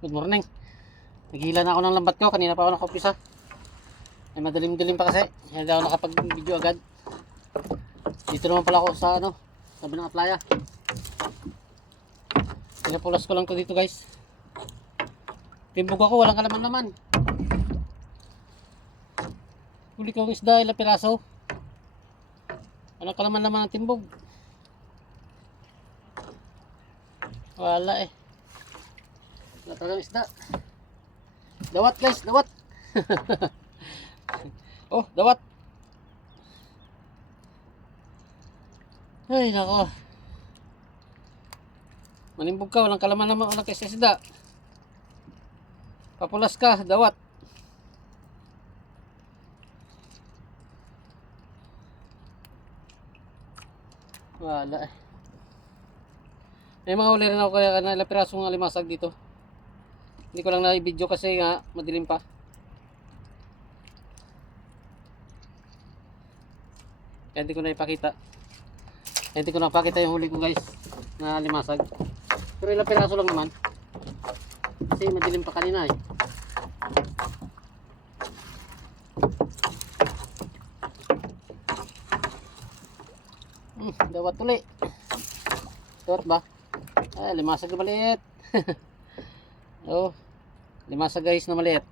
Good morning. Naghila na ako ng lambat ko. Kanina pa ako nakaumpisa. Ay madilim-dilim pa kasi. Hindi ako nakapag-video agad. Dito naman pala ako sa sabi ng playa. Pinapulas ko lang to dito guys. Timbog ako, walang kalaman-laman. Huli ko ang isda, ilang piraso. Walang kalaman-laman ng timbog. Wala eh. Wala talagang isda. Dawat guys, dawat. Oh, dawat. Ay, nako. Manimbog ka, walang kalaman naman, walang isda. Papulas ka, dawat. Wala eh. May mga huli rin ako kaya ilang pirasong alimasag dito. Hindi ko lang na-video kasi nga madilim pa. Kaya hindi ko na ipakita. Kaya hindi ko na ipakita yung huli ko guys na limasag. Pero ilang piraso lang naman. Kasi madilim pa kanina eh. Dawat ulit. Dawat ba? Ay, limasag na maliit. Oh, limasag guys na maliit.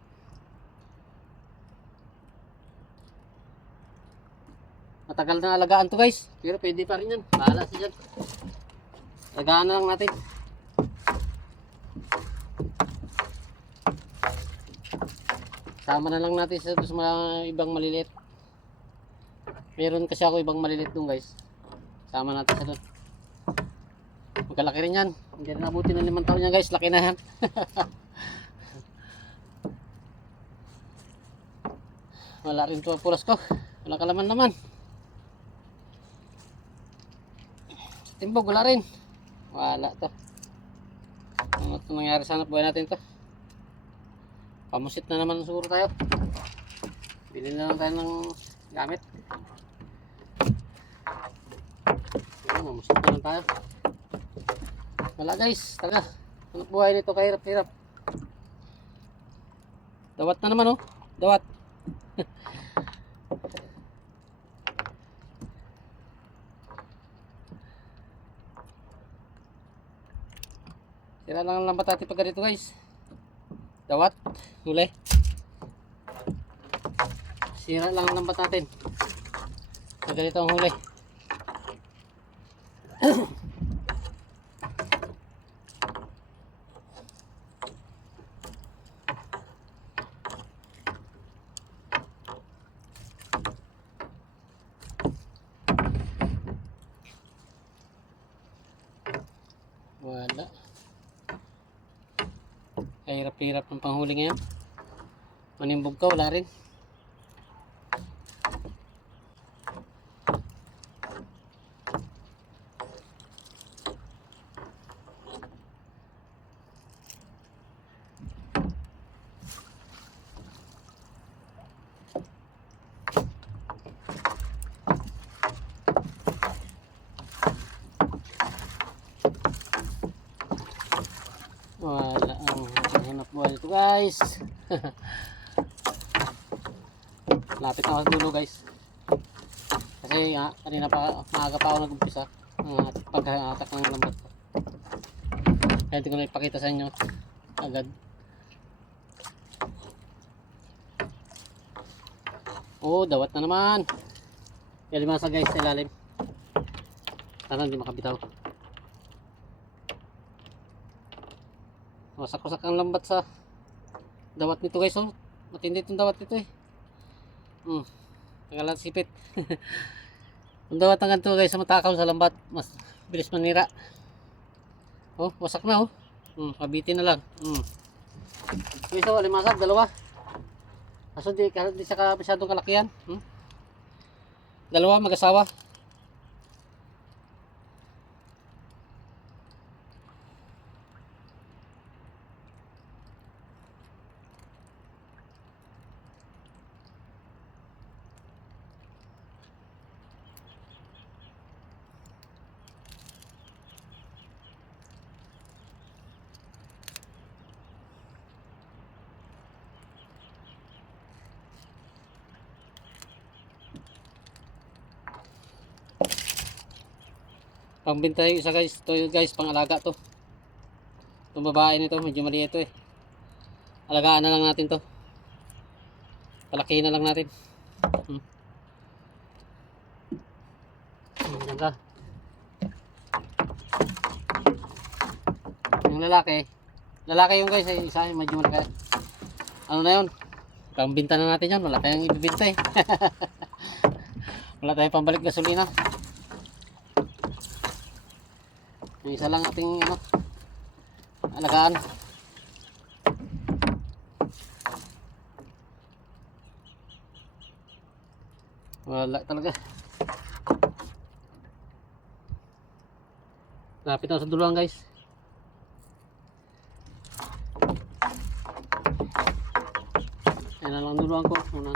Matagal na alagaan to guys. Pero pwede pa rin yan. Bahala siya dyan. Alagaan na lang natin. Sama na lang natin sa mga ibang maliliit. Meron kasi ako ibang maliliit dun guys. Sama natin sa doon. Magkalaki rin yan. Hindi na nabuti ng 5 taon yan guys. Laki na yan. Wala rin ito ang pulas ko. Wala kalaman naman. Timbog wala rin. Wala to. Ano ito nangyari sa hanap buhay natin to. Pamusit na naman siguro tayo. Bilhin na lang tayo ng gamit. Mamusit na lang tayo. Wala guys, talaga. Hanap buhay nito kahirap-hirap. Dawat na naman oh. Dawat. Sira lang ang lambat natin pag ganito guys. Dawat. Huli. Sira lang ang lambat natin. Pag ganito ang huli. Wala. Kahirap-hirap ng panghuli ngayon. Manimbog ka, wala rin. Wala ang hanap buhay ito guys. Lapit na ako sa dulo guys. Kasi kanina pa maaga pa ako nag-umpisa paghahatak ng lambat ko. Kaya hindi ko na ipakita sa inyo agad. Oh, dawat na naman. Kaya limasa guys sa ilalim. Sana hindi makabitaw. Wasak-wasak ang lambat sa dawat nito guys oh. Matindi itong dawat nito eh. Tagalan sipit. Ang dawat ng ganito guys sa matakaw sa lambat mas bilis manira. Oh, wasak na oh. Kabitin na lang. Guys oh, limasag, dalawa. Kaso di siya masyadong kalakihan. Dalawa mag-asawa. Pangbenta yung isa guys. Ito yung guys, pang alaga to. Itong babae nito, medyo maliit to eh. Alagaan na lang natin to. Palaki na lang natin. Ganda. Yung lalaki yung guys, isa yung medyo malaki. Ano na yun? Pangbenta na natin yan. Wala tayong ibibenta eh. Wala tayong pambalik gasolina. Yung isa lang ating ano, alagaan. Wala talaga. Lapit na sa duluan guys. Yan na lang duluan ko. Una.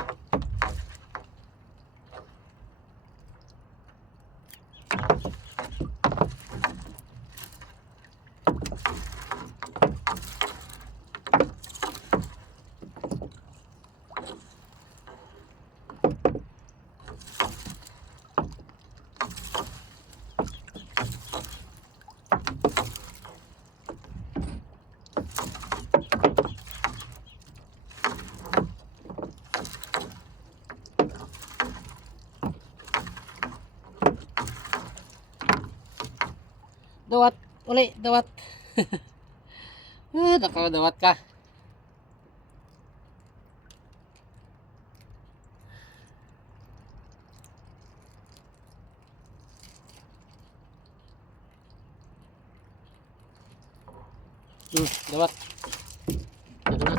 Dawat, uli, dawat. Nakadawat ka. Dawat. Ito na.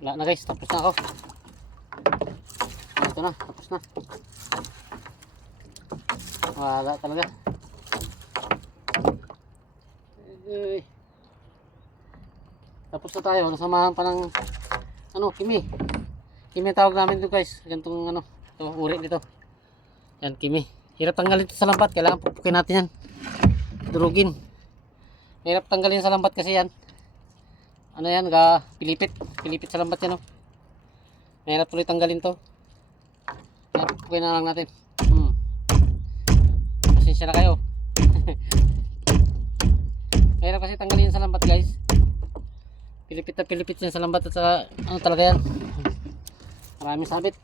Wala na guys, tapos na ako. Ito na, tapos na. Wala talaga. Tapos na tayo, nasamahan pa ng ano, kimi. Kimi tawag namin dito guys. Ganitong ano, ito, uri dito. Yan, kimi. Hirap tanggalin ito sa lambat, kailangan pupukin natin yan. Durugin. Hirap tanggalin sa lambat kasi yan. Ano yan, pilipit. Pilipit sa lambat yan, oh. Mahirap tuloy tanggalin to. Yan, pupukin na lang natin. Pasensya na kayo. Mahirap kasi tanggalin sa lambat guys. Pilipit na pilipit yan sa lambat at saka ano talaga yan. Maraming sabit.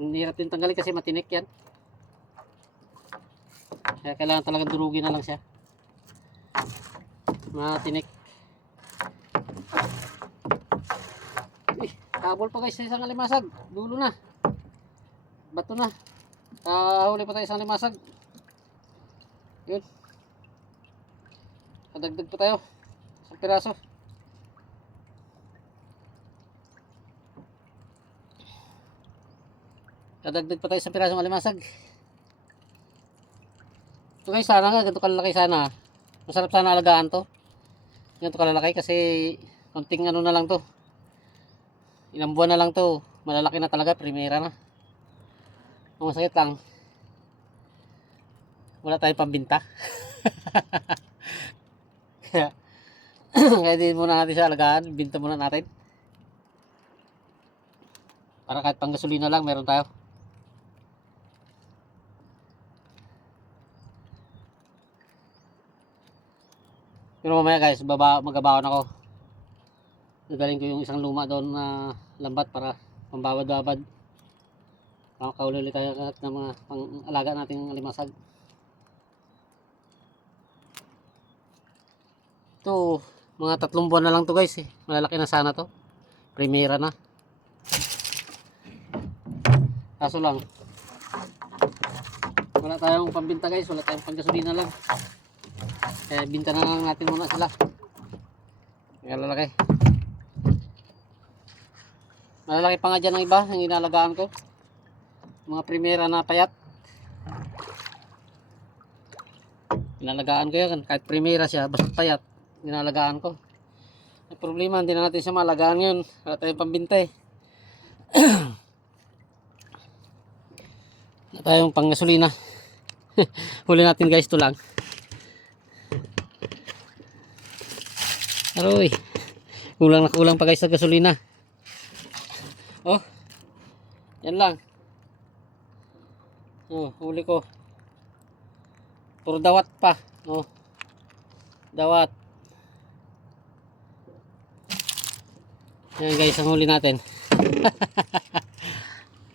Hindi hirap din tanggalin kasi matinik yan. Kaya kailangan talaga durugin na lang siya. Matinik. Kabol pa guys sa isang alimasag. Dulo na. Bato na. Huli pa tayo isang alimasag. Yun. Kadagdag pa tayo. Isang piraso. Kadagdag pa tayo isang pirasong alimasag. Ito guys, sana nga. Ganito kalalaki sana. Masarap sana alagaan to. Ganito kalalaki kasi konting ano na lang to. Ilang buwan na lang to. Malalaki na talaga. Primera na. Ang masakit lang. Wala tayong pambinta. Kaya din muna natin siya alagaan. Binta muna natin. Para kahit pang gasolina lang meron tayo. Pero mamaya guys, magabawan ako. Nagaling ko yung isang luma doon na lambat para pambawad-babad. Makakauli ulit tayo ng mga pang-alaga nating alimasag. Ito, mga 3 buwan na lang to guys eh. Malalaki na sana to. Primera na. Kaso lang, wala tayong pambinta guys. Wala tayong panggasolina lang. Kaya binta na lang natin muna sila. Kaya lalaki. Malalaki pa nga dyan ng iba. Ang inalagaan ko. Mga primera na payat. Inalagaan ko yan. Kahit primera siya, basta payat. Inalagaan ko. May problema, hindi na natin siya malagaan yun. Wala tayong pambinta eh. Wala tayong panggasolina. Huli natin guys, ito lang. Aroy. Kulang na kulang pa guys sa gasolina. Oh. Yan lang. Oh, huli ko. Puro dawat pa. Oh. Dawat. Yan guys, ang huli natin.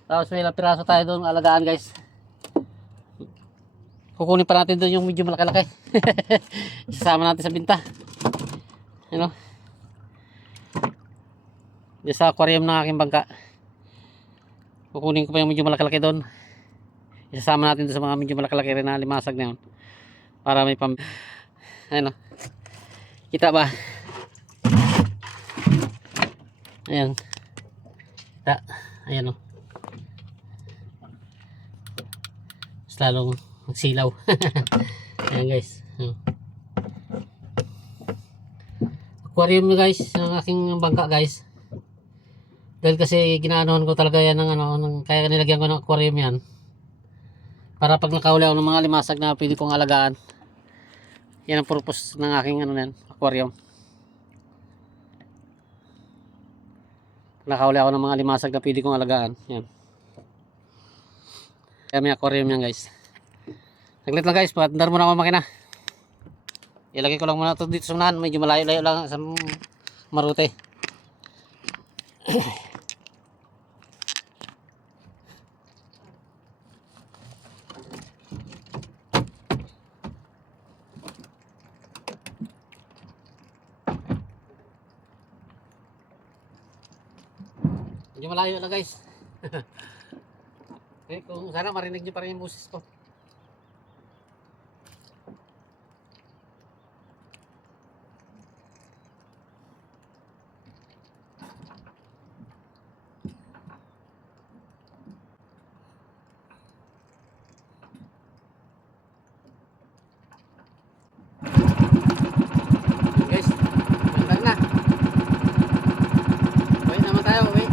Tapos may ilang piraso tayo doon, alagaan guys. Kukunin pa natin doon yung medyo malaki-laki. Isasama natin sa binta. Ano? Diyan sa aquarium ng aking bangka. Kukunin ko pa yung medyo malaki-laki doon. Isasama natin doon sa mga medyo malaki-laki rin na limasag na yun. Para may pam... Ano? Kita ba? Ayan. Kita. Ayan o. Mas lalong magsilaw. Ayan guys. Aquarium nyo guys. Ang aking bangka guys. Dahil kasi ginaanohan ko talaga yan ng ano. Kaya nilagyan ko ng aquarium yan. Para pag nakahuli ako ng mga limasag na pwede kong alagaan. Yan ang purpose ng aking ano yan, aquarium. Nakahuli ako ng mga limasag na pwede kong alagaan. Yan. Kaya may aquarium yan guys. Saglit lang guys, patandar muna ako makina. Ilagay ko lang muna ito dito sa unahan. Medyo malayo-layo lang sa marute. Medyo malayo lang guys. Okay, kung sana marinig nyo pa rin yung boses ko. Guys, balik na. Uwi naman tayo, uwi.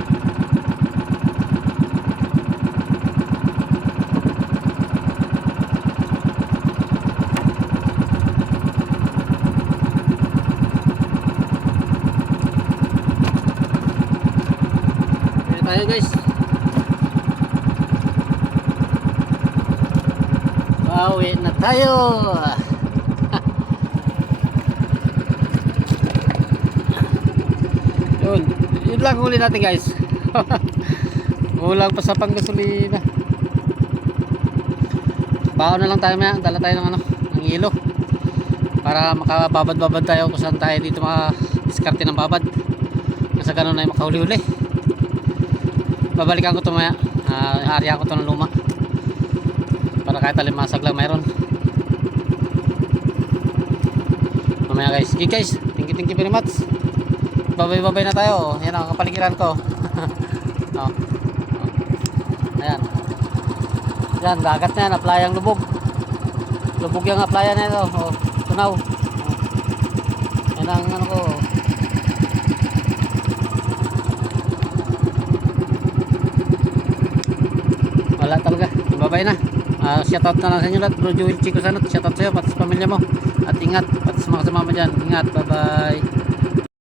Tayo guys. Pauwi na tayo. Yun lang huli natin guys. Kulang pa sa panggasolina. Baon na lang tayo maya. Dala tayo ng ano, ng ilo. Para makababad-babad tayo kung saan tayo dito maka-diskarte ng babad. Nasa ganun ay makahuli-huli. Babalikan ko ito maya. Harihan ko ito ng luma para kahit alimasag lang mayroon. Mamaya guys. Okay guys, thank you very much. Babay na tayo. Yan ang kapaligiran ko. Oh. Ayan. Yan, dagat na yan. Aplayang lubog. Lubog yung aplayan na ito. Oh, tunaw. Yan ang ano ko. Wala talaga. Babay na. Shoutout na lang sa inyo lahat. Bro Joel Chico Sanot. Shoutout sa iyo. Pati sa pamilya mo. At ingat. Pati sa mga kasama mo dyan. Ingat. Bye bye.